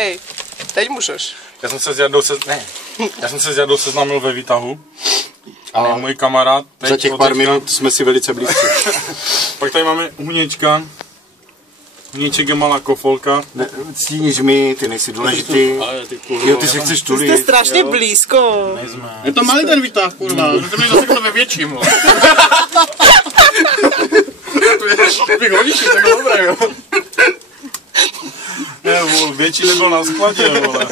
Hej, teď můžeš. Já jsem se s Jardou seznámil ve výtahu. A můj kamarád teď za těch pár minut jsme si velice blízko. Pak tady máme Huněčka. Huněček je malá kofolka. Cíníš mi, ty nejsi důležitý. Jo, ty se chceš tulit. Jste strašně blízko. Nejsme. Je to malý ten výtah, kurva. To mě zase ve větším, vole. To bych hodíš, tak je dobré, jo. Ne, vole, větší nebyl na skladě, vole.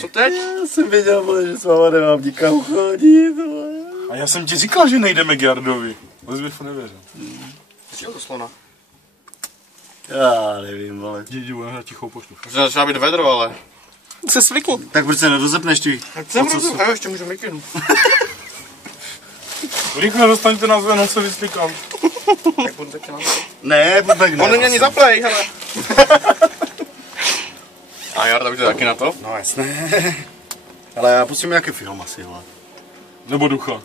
Co teď? Já jsem věděl, vole, že s váma nemám nikam chodit, vole. A já jsem ti říkal, že nejdeme k Jardovi. Vůbec bych nevěřil. Čeho to slona? Já nevím, vole. Dědi, budeme hrát tichou poštu. Začala být vedro, ale. Se svykni. Tak proč se nedozepneš ty? A ještě můžu mikinu. Rychle dostaňte na zven, se vyslíkám. Jak budu teď na to? Ne, Bubek ne. On není zaplej, hele. A Jarda už je taky na to? No jasné. Ale já pustím nějaký film asi, vole. Nebo ducha.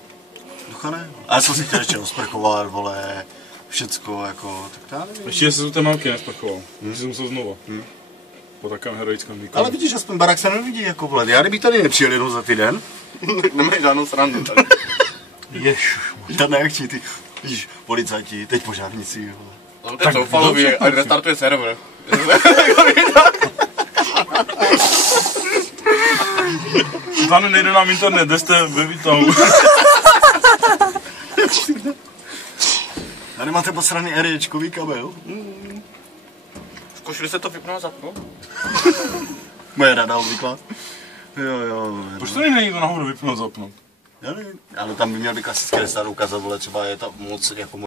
Ducha ne? A já jsem si chtěl ještě osprchovat, vole. Všecko, jako, tak já nevím. Ještě se té mamky nespachoval. Že jsem musel znovu. Po takovém heroickém výkonu. Ale vidíš, aspoň barák se nevidí jako vole. Já kdybych tady nepřijel jednou za týden. Nemají žádnou srandu tady. Ježiš, já nechci, ty. Vidíš, policajti, teď požárníci, vole. On teď zoufaloví, a restartuje server. Zanu nejde nám internet, kde jste ve výtahu. Tady máte posraný REčkový kabel. Zkoušeli jste to vypnout a zapnout? Moje rada obvyklá. Jo. Proč to není to nahoru vypnout, zapnout? Já nevím, ale tam by měl být klasický restart ukázat, vole, třeba je tam moc jako